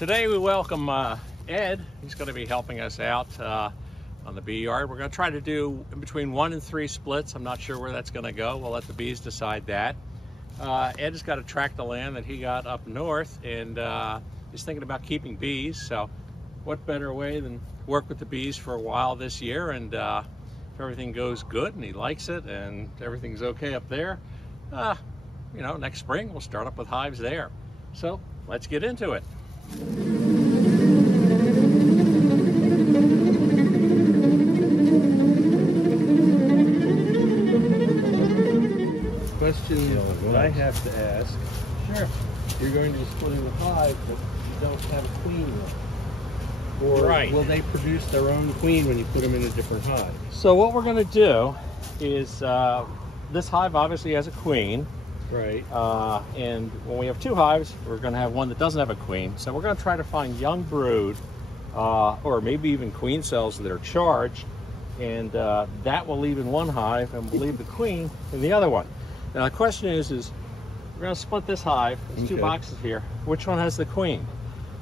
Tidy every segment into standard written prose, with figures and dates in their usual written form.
Today we welcome Ed. He's going to be helping us out on the bee yard. We're going to try to do in between 1 and 3 splits. I'm not sure where that's going to go. We'll let the bees decide that. Ed has got a tract of land that he got up north, and he's thinking about keeping bees. So what better way than work with the bees for a while this year, and if everything goes good and he likes it and everything's okay up there, you know, next spring we'll start up with hives there. So let's get into it. Question that I have to ask. Sure. You're going to be splitting the hive, but you don't have a queen yet. Or right. Will they produce their own queen when you put them in a different hive? So what we're going to do is, this hive obviously has a queen. Right. And when we have 2 hives, we're going to have one that doesn't have a queen. So we're going to try to find young brood, or maybe even queen cells that are charged, and that will leave in one hive, and we'll leave the queen in the other one. Now the question is we're going to split this hive. There's 2 boxes here. Which one has the queen?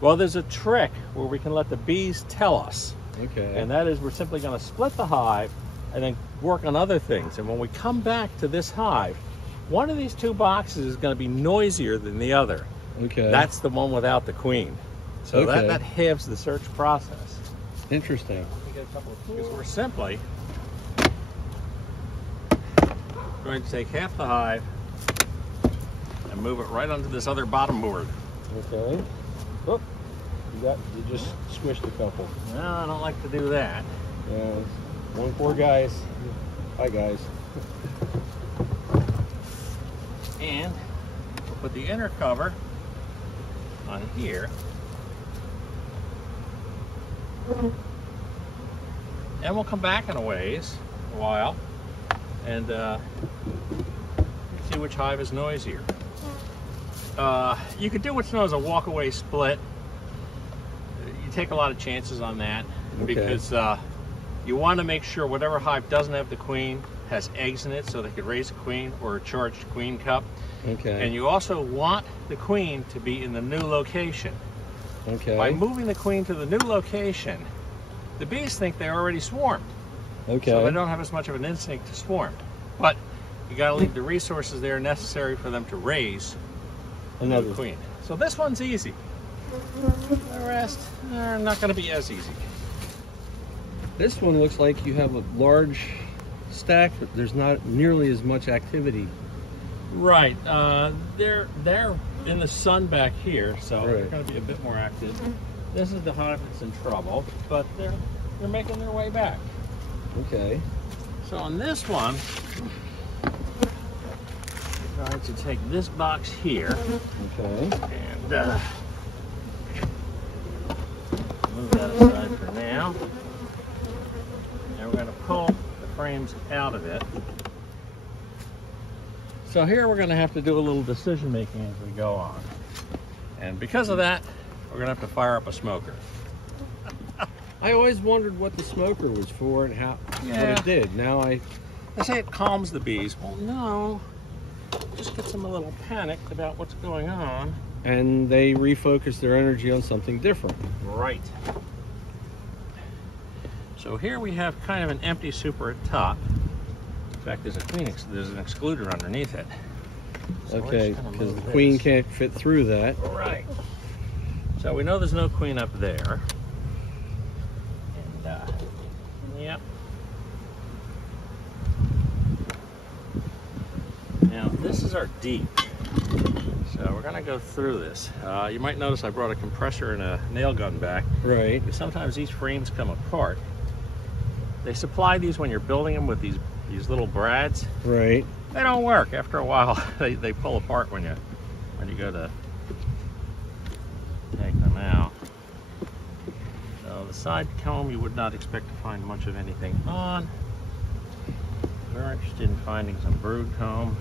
Well, there's a trick where we can let the bees tell us. Okay. And that is, we're simply going to split the hive and then work on other things. And when we come back to this hive, one of these 2 boxes is going to be noisier than the other. Okay. That's the one without the queen. So okay. that halves the search process. Interesting. Because we're simply going to take half the hive and move it right onto this other bottom board. Okay. Oh, you just squished a couple. No, I don't like to do that. Yeah, one poor guys. Hi guys. And we'll put the inner cover on here. And we'll come back in a while, and see which hive is noisier. You could do what's known as a walk-away split. You take a lot of chances on that, because you want to make sure whatever hive doesn't have the queen has eggs in it, so they could raise a queen or a charged queen cup. Okay. And you also want the queen to be in the new location. Okay. By moving the queen to the new location, the bees think they already swarmed. Okay. So they don't have as much of an instinct to swarm. But you got to leave the resources there necessary for them to raise another queen. So this one's easy. The rest are not going to be as easy. This one looks like you have a large stack, but there's not nearly as much activity. Right. They're in the sun back here, so they're right. going to be a bit more active. This is the hive that's in trouble, but they're making their way back. Okay. So on this one, I'm going to take this box here. Okay. And move that aside for now. And we're going to pull the frames out of it. So here we're going to have to do a little decision making as we go on. And because of that, we're going to have to fire up a smoker. I always wondered what the smoker was for and what it did. Now I say it calms the bees. Well, no. Just gets them a little panicked about what's going on. And they refocus their energy on something different. Right. So here we have kind of an empty super at top. In fact, there's an excluder underneath it. So okay, because the queen can't fit through that. Right. So we know there's no queen up there. And, yep. Now, this is our deep. So we're going to go through this. You might notice I brought a compressor and a nail gun back. Right. Because sometimes these frames come apart. They supply these when you're building them with these little brads. Right. They don't work. After a while, they pull apart when you go to take them out. So the side comb you would not expect to find much of anything on. We're interested in finding some brood comb.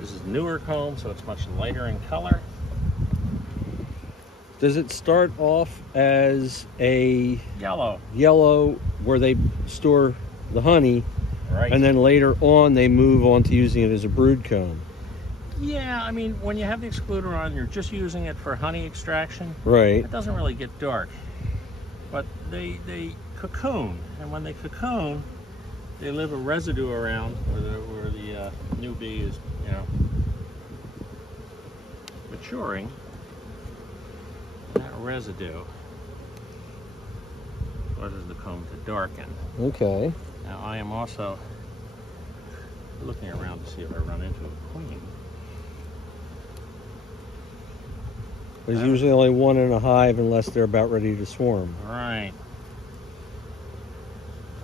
This is newer comb, so it's much lighter in color. Does it start off as a yellow where they store the honey, right. And then later on, they move on to using it as a brood comb. Yeah, I mean, when you have the excluder on, you're just using it for honey extraction. Right. It doesn't really get dark. But they cocoon, and when they cocoon, they leave a residue around where the new bee is, you know, maturing. And that residue causes the comb to darken. Okay. Now I am also looking around to see if I run into a queen. There's usually only one in a hive unless they're about ready to swarm. Right.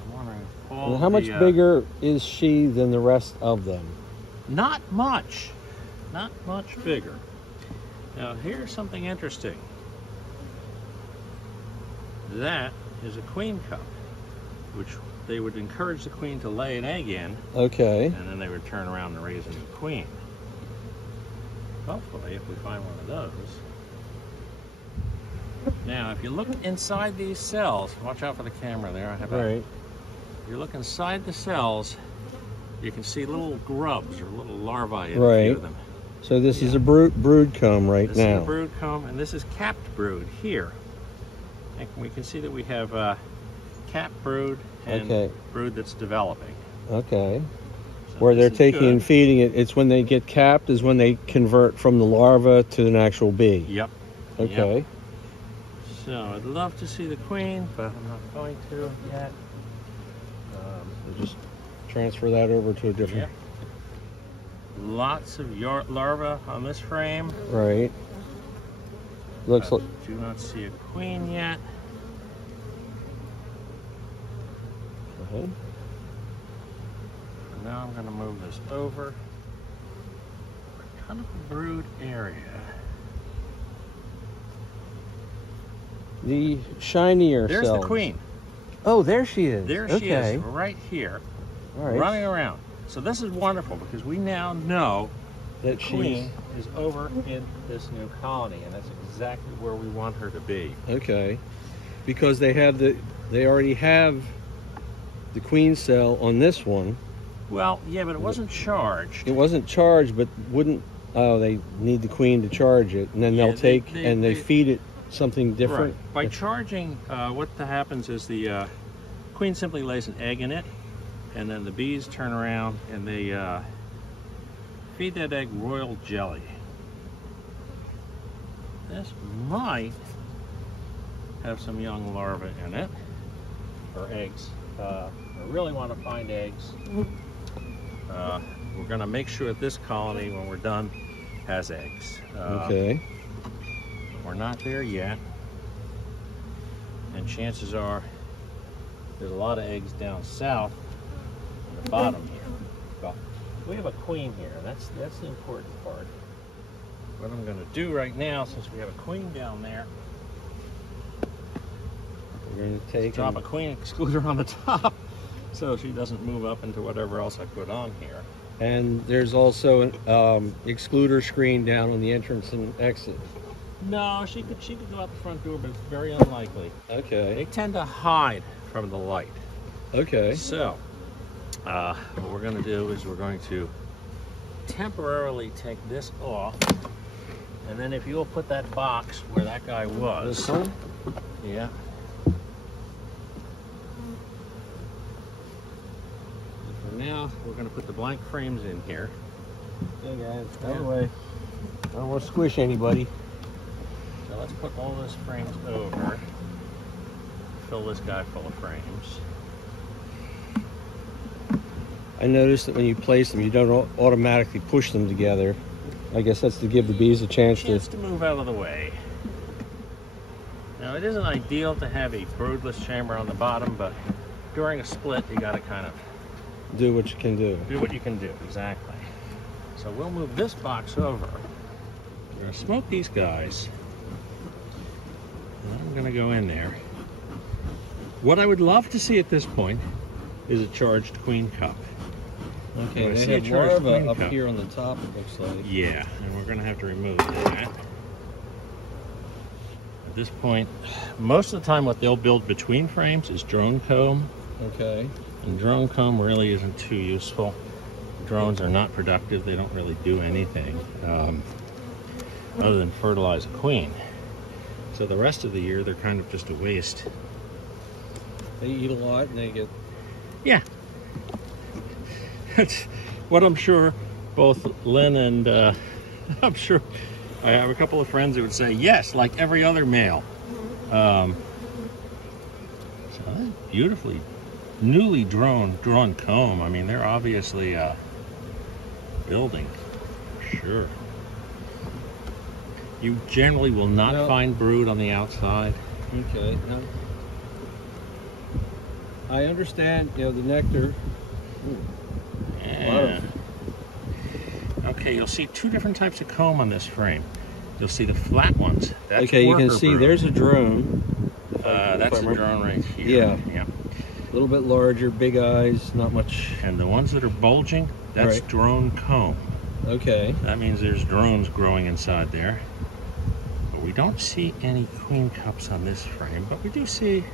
I'm wondering if all How much bigger is she than the rest of them? Not much. Not much bigger. Now here's something interesting. That is a queen cup, which they would encourage the queen to lay an egg in. Okay. And then they would turn around and raise a new queen. Hopefully, if we find one of those. Now, if you look inside these cells, watch out for the camera there. Right. If you look inside the cells, you can see little grubs or little larvae in right. a few of them. So this is a brood comb right this now. This is a brood comb, and this is capped brood here. And we can see that we have capped brood and brood that's developing. Okay. So where they're taking and feeding it, it's when they get capped is when they convert from the larva to an actual bee. Yep. Okay. Yep. So I'd love to see the queen, but I'm not going to yet. So just transfer that over to a different. Yep. Lots of larvae on this frame. Right. Looks like. Do not see a queen yet. Go ahead. Now I'm going to move this over. Kind of a brood area. The shinier There's cells. the queen. Oh, there she is. There she is, right here, running around. So this is wonderful because we now know that the queen is over in this new colony, and that's exactly where we want her to be. Okay, because they already have the queen cell on this one. Well, yeah, but it wasn't charged. It wasn't charged, but wouldn't. Oh, they need the queen to charge it, and then they'll take and they feed it something different. Right. By charging, what happens is the queen simply lays an egg in it, and then the bees turn around and they feed that egg royal jelly. This might have some young larvae in it, or eggs. I really want to find eggs. We're going to make sure that this colony, when we're done, has eggs. Okay. We're not there yet, and chances are there's a lot of eggs down south on the bottom here. Well, we have a queen here. That's the important part. What I'm going to do right now, since we have a queen down there, we're going to drop a queen excluder on the top so she doesn't move up into whatever else I put on here. And there's also an excluder screen down on the entrance and exit. No, she could go out the front door, but it's very unlikely. Okay. They tend to hide from the light. Okay. So, what we're going to do is we're going to temporarily take this off, and then if you'll put that box where that guy was. This one? Yeah. For now, we're going to put the blank frames in here. Hey guys, out of the way. I don't want to squish anybody. So let's put all those frames over. Fill this guy full of frames. I noticed that when you place them, you don't automatically push them together. I guess that's to give the bees a chance to move out of the way. Now, it isn't ideal to have a broodless chamber on the bottom, but during a split, you got to kind of do what you can do. Do what you can do, exactly. So we'll move this box over. We're going to smoke these guys. And I'm going to go in there. What I would love to see at this point is a charged queen cup. Okay, they have larvae up here on the top, it looks like. Yeah, and we're going to have to remove that. At this point, most of the time what they'll build between frames is drone comb. Okay. And drone comb really isn't too useful. Drones are not productive. They don't really do anything other than fertilize a queen. So the rest of the year, they're kind of just a waste. They eat a lot and they get... Yeah. That's what I'm sure both Lynn and I'm sure I have a couple of friends who would say, yes, like every other male. So that's beautifully, newly drawn comb. I mean, they're obviously building, for sure. You generally will not find brood on the outside. Okay. I understand, you know, the nectar. Yeah. Okay, you'll see two different types of comb on this frame. You'll see the flat ones. That's okay, you can see brood. there's a drone. That's a drone right here. Yeah. Yeah. A little bit larger, big eyes, not much. And the ones that are bulging, that's right. drone comb. Okay. That means there's drones growing inside there. But we don't see any queen cups on this frame, but we do see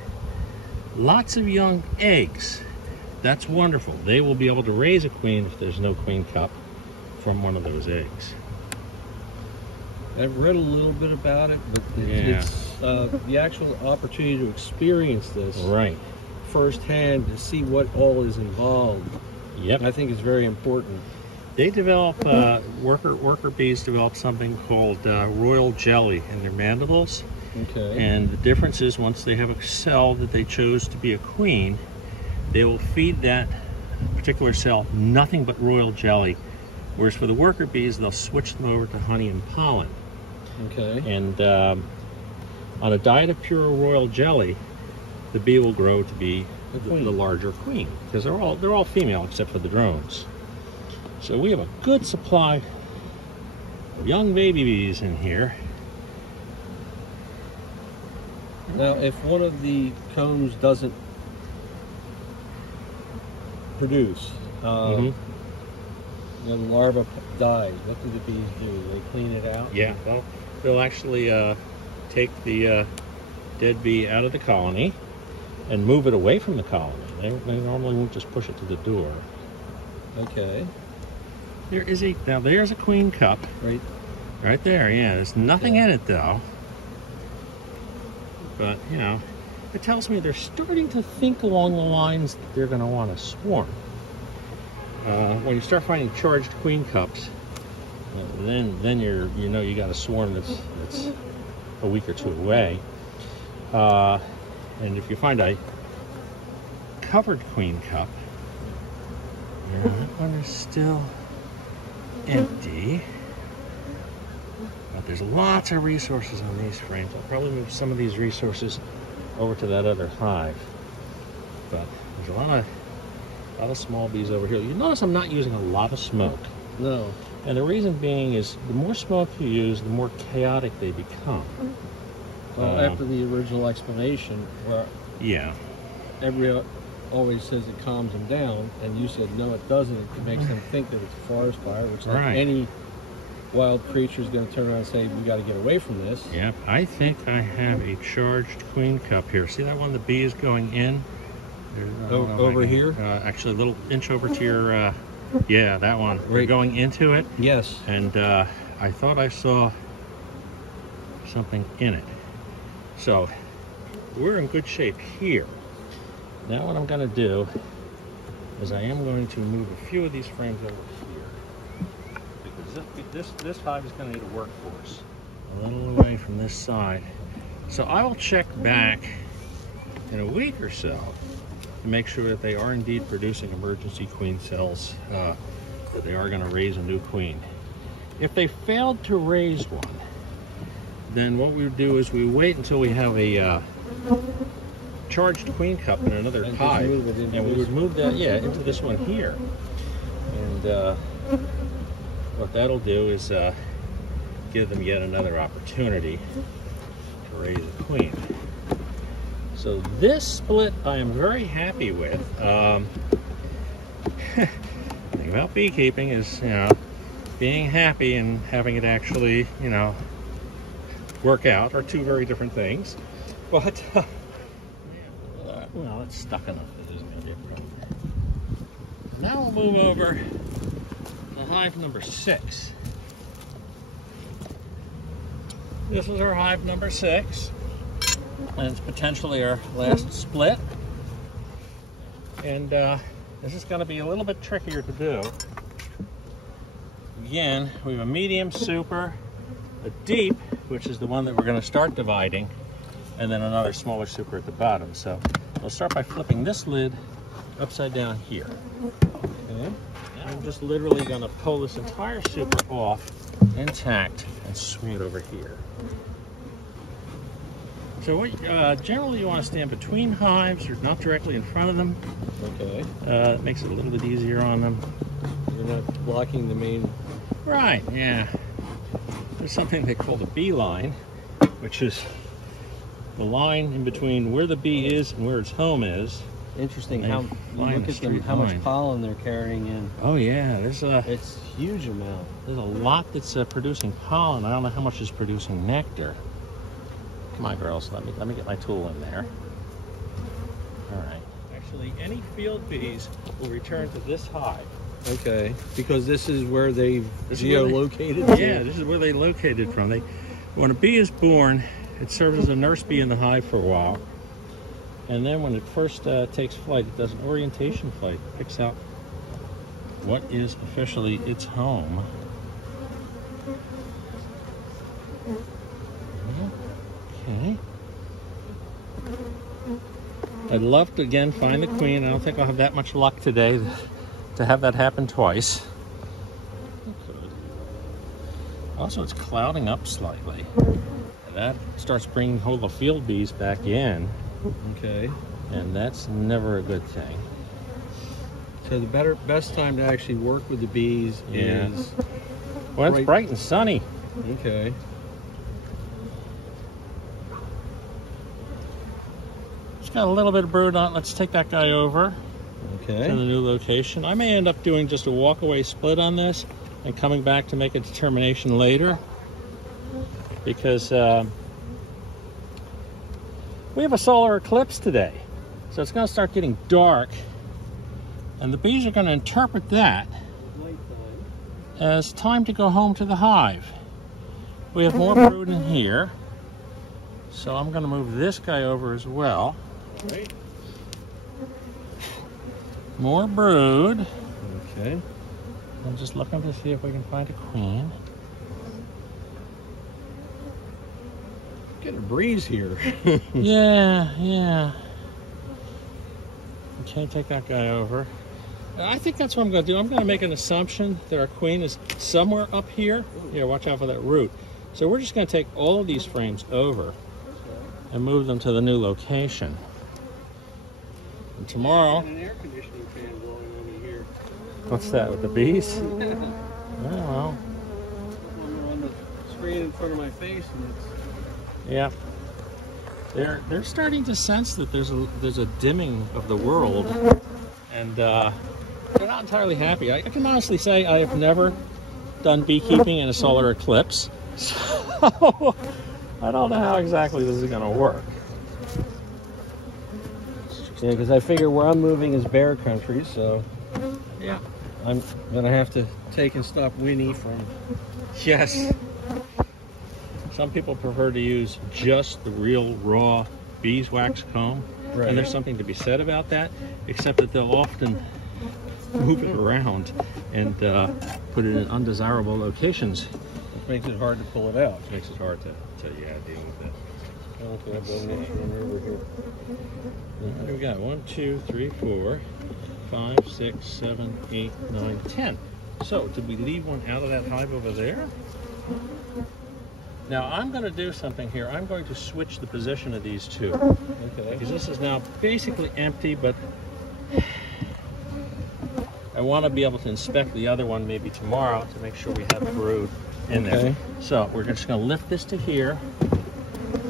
lots of young eggs. That's wonderful. They will be able to raise a queen if there's no queen cup from one of those eggs. I've read a little bit about it, but it's the actual opportunity to experience this firsthand, to see what all is involved. Yep. I think is very important. They develop, worker bees develop something called royal jelly in their mandibles. Okay. And the difference is once they have a cell that they chose to be a queen, they will feed that particular cell nothing but royal jelly. Whereas for the worker bees, they'll switch them over to honey and pollen. Okay. And on a diet of pure royal jelly, the bee will grow to be the larger queen, because they're all female except for the drones. So we have a good supply of young baby bees in here. Now, if one of the combs doesn't produce, you know, the larva dies, what do the bees do? They clean it out? Yeah, they'll actually take the dead bee out of the colony and move it away from the colony. They normally won't just push it to the door. Okay. There's a queen cup. Right there, yeah. There's nothing in it though. But, you know, it tells me they're starting to think along the lines that they're going to want to swarm. When you start finding charged queen cups, then you got a swarm that's a week or two away. And if you find a covered queen cup, that one is still empty. But there's lots of resources on these frames. I'll probably move some of these resources over to that other hive. But there's a lot of small bees over here. You notice I'm not using a lot of smoke. No. And the reason being is the more smoke you use, the more chaotic they become. Well, after the original explanation, where everyone always says it calms them down, and you said no, it doesn't. It makes them think that it's a forest fire, which like any wild creature is going to turn around and say, we got to get away from this. Yep, I think I have a charged queen cup here. See that one? The bee is going in. Over here? Actually, a little inch over to your. Yeah, that one. We're going into it. Yes. And I thought I saw something in it. So we're in good shape here. Now what I'm going to do is I am going to move a few of these frames over here, because this hive is going to need a workforce a little away from this side. So I will check back in a week or so to make sure that they are indeed producing emergency queen cells, that they are going to raise a new queen. If they failed to raise one, then what we would do is we wait until we have a charged queen cup in another hive, and we would move that into this one here. And what that'll do is give them yet another opportunity to raise a queen. So this split I am very happy with. The thing about beekeeping is, being happy and having it actually, work out are two very different things. But well, it's stuck enough that there's going to be a problem. Now we'll move over to hive number 6. This is our hive number 6, and it's potentially our last split. And this is going to be a little bit trickier to do. Again, we have a medium super, a deep, which is the one that we're going to start dividing, and then another smaller super at the bottom. So we'll start by flipping this lid upside down here. Okay. Now I'm just literally going to pull this entire super off intact and swing it over here. So what, generally you want to stand between hives or not directly in front of them. Okay. It makes it a little bit easier on them. You're not blocking the main... Right, yeah. There's something they call the bee line, which is the line in between where the bee is and where its home is. Interesting how you look at them, how much pollen they're carrying in. Oh yeah, there's a... It's a huge amount. There's a lot that's producing pollen. I don't know how much is producing nectar. Come on, girls, let me get my tool in there. All right. Actually, any field bees will return to this hive. Okay, because this is where they've geolocated? Yeah, this is where they located from. When a bee is born, it serves as a nurse bee in the hive for a while. And then when it first takes flight, it does an orientation flight. It picks out what is officially its home. Okay. I'd love to, again, find the queen. I don't think I'll have that much luck today to have that happen twice. Also, it's clouding up slightly. And that starts bringing all the field bees back in. Okay. And that's never a good thing. So the best time to actually work with the bees is... Well, it's bright and sunny. Okay. It's got a little bit of brood on it. Let's take that guy over. Okay. To the new location. I may end up doing just a walk-away split on this and coming back to make a determination later, because we have a solar eclipse today, so it's going to start getting dark, and the bees are going to interpret that as time to go home to the hive. We have more brood in here, so I'm going to move this guy over as well. Right. More brood. Okay. I'm just looking to see if we can find a queen. Get a breeze here. Yeah. Okay, take that guy over. I think that's what I'm going to do. I'm going to make an assumption that our queen is somewhere up here. Yeah, watch out for that root. So we're just going to take all of these frames over and move them to the new location. And tomorrow... An air conditioning fan blowing over here. What's that, with the bees? Yeah. Well. I'm on the screen in front of my face, and it's... Yeah. They're starting to sense that there's a dimming of the world, and they're not entirely happy. I can honestly say I have never done beekeeping in a solar eclipse, so I don't know how exactly this is going to work. Yeah, because I figure where I'm moving is bear country, so yeah, I'm gonna have to take and stop Winnie from... Yes. Some people prefer to use just the real raw beeswax comb, right. And there's something to be said about that, except that they'll often move it around and put it in undesirable locations. Which makes it hard to pull it out. Which makes it hard to deal with that. Okay, I'll go next one over here. What do we got? 1, 2, 3, 4, 5, 6, 7, 8, 9, 10. So, did we leave one out of that hive over there? Now, I'm going to do something here. I'm going to switch the position of these two. Okay. Because this is now basically empty, but I want to be able to inspect the other one maybe tomorrow to make sure we have brood in there. So, we're just going to lift this to here.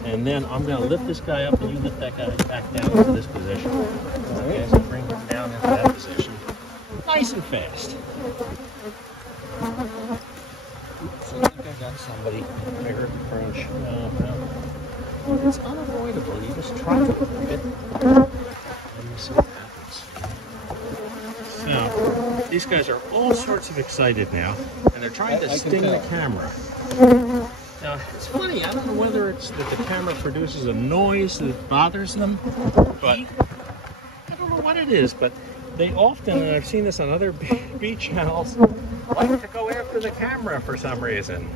And then I'm going to lift this guy up, and you lift that guy back down into this position. Okay, so bring him down into that position. Nice and fast. Oops, I think I got somebody. I heard the crunch. No. It's unavoidable. You just try to lift it, and you see what happens. So, these guys are all sorts of excited now, and they're trying to sting the camera. Now, it's funny, I don't know whether it's that the camera produces a noise that bothers them, but I don't know what it is, but they often, and I've seen this on other bee channels, like to go after the camera for some reason.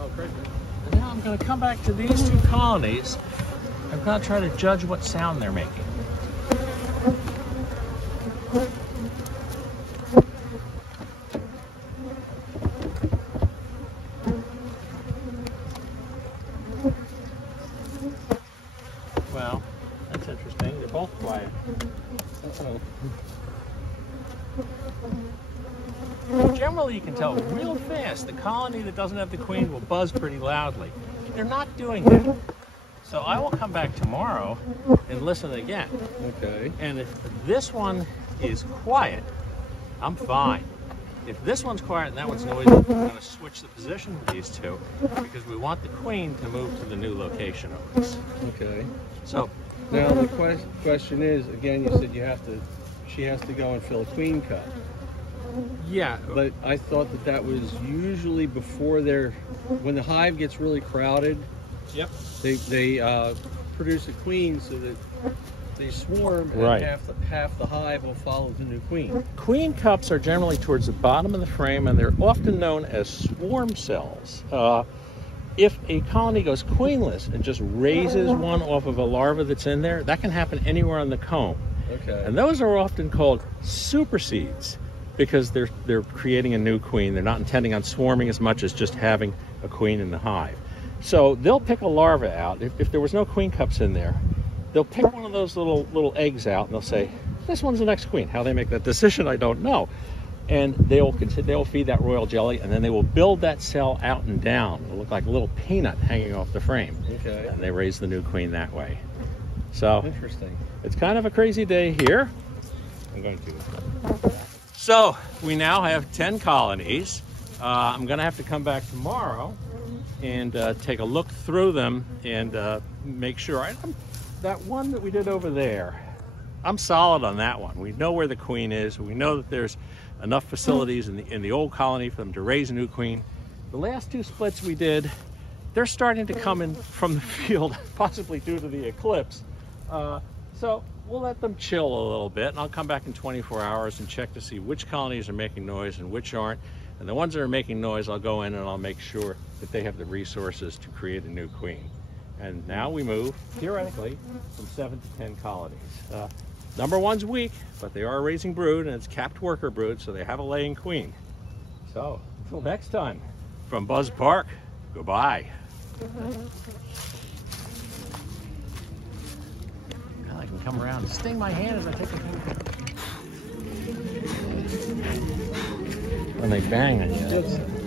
Oh, great. And now I'm going to come back to these two colonies. I'm going to try to judge what sound they're making. Well, that's interesting. They're both quiet. Generally, you can tell real fast. The colony that doesn't have the queen will buzz pretty loudly. They're not doing that. So I will come back tomorrow and listen again. Okay. And if this one is quiet, I'm fine. If this one's quiet and that one's noisy, we're going to switch the position of these two because we want the queen to move to the new location of this. Okay. So now the question is, again, you said she has to go and fill a queen cup. yeah, But I thought that was usually before when the hive gets really crowded. yep. They produce a queen so that they swarm, and Right. half the hive will follow the new queen. Queen cups are generally towards the bottom of the frame, and they're often known as swarm cells. If a colony goes queenless and just raises one off of a larva that's in there, that can happen anywhere on the comb. Okay. And those are often called superseeds because they're creating a new queen. They're not intending on swarming as much as just having a queen in the hive. So they'll pick a larva out. If there was no queen cups in there, they'll pick one of those little eggs out and they'll say, this one's the next queen. How they make that decision, I don't know. And they'll feed that royal jelly, and then they will build that cell out and down. It'll look like a little peanut hanging off the frame. Okay. And they raise the new queen that way. So Interesting. it's kind of a crazy day here. I'm going to. So we now have 10 colonies. I'm going to have to come back tomorrow and take a look through them and make sure. That one that we did over there, I'm solid on that one. We know where the queen is. We know that there's enough facilities in the old colony for them to raise a new queen. The last two splits we did, they're starting to come in from the field, possibly due to the eclipse. So we'll let them chill a little bit, and I'll come back in 24 hours and check to see which colonies are making noise and which aren't. And the ones that are making noise, I'll go in and I'll make sure that they have the resources to create a new queen. And now we move, theoretically, from 7 to 10 colonies. Number one's weak, but they are raising brood, and it's capped worker brood, so they have a laying queen. So, until next time, from Buzz Park, goodbye. I can come around and sting my hand as I take a picture. When they bang on you.